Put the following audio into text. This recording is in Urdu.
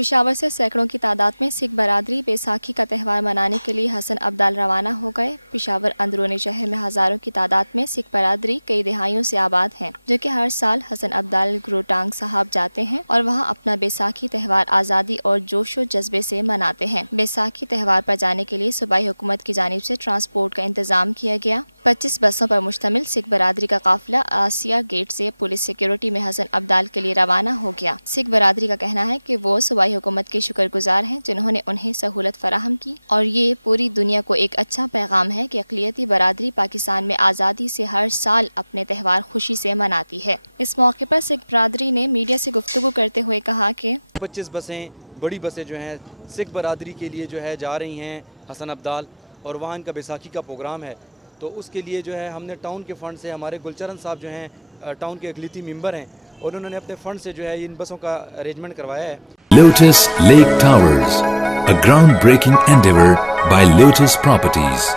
پشاور سے سینکڑوں کی تعداد میں سکھ برادری بیساکھی کا تہوار منانے کے لیے حسن ابدال روانہ ہو گئے۔ پشاور اندرونی شہر میں ہزاروں کی تعداد میں سکھ برادری کئی دہائیوں سے آباد ہیں، جو کہ ہر سال حسن ابدال گروٹانگ صاحب جاتے ہیں اور وہاں اپنا بیساکھی تہوار آزادی اور جوش و جذبے سے مناتے ہیں۔ بیساکھی تہوار پر جانے کے لیے صوبائی حکومت کی جانب سے ٹرانسپورٹ کا انتظام کیا گیا۔ 25 بسوں پر مشتمل سکھ برادری کا قافلہ آسیہ گیٹ سے پولیس سیکیورٹی میں حسن ابدال کے لیے روانہ ہو گیا۔ سکھ برادری کا کہنا ہے کہ وہ صوبائی حکومت کے شکر گزار ہیں، جنہوں نے انہیں سہولت فراہم کی، اور یہ پوری دنیا کو ایک اچھا پیغام ہے کہ اقلیتی برادری پاکستان میں آزادی سے ہر سال اپنے تہوار خوشی سے مناتی ہے۔ اس موقع پر سکھ برادری نے میڈیا سے گفتگو کرتے ہوئے کہا کہ 25 بسیں بڑی بسیں جو ہیں سکھ برادری کے لیے جو ہے جا رہی ہیں حسن ابدال، اور وہاں ان کا بیساکھی کا پروگرام ہے، تو اس کے لیے جو ہے ہم نے ٹاؤن کے فنڈ سے، ہمارے گلچرن صاحب جو ہیں ٹاؤن کے اقلیتی ممبر ہیں، اور انہوں نے اپنے فنڈ سے جو ہے ان بسوں کا ارینجمنٹ کروایا ہے۔ Lotus Lake Towers, a groundbreaking endeavor by Lotus Properties.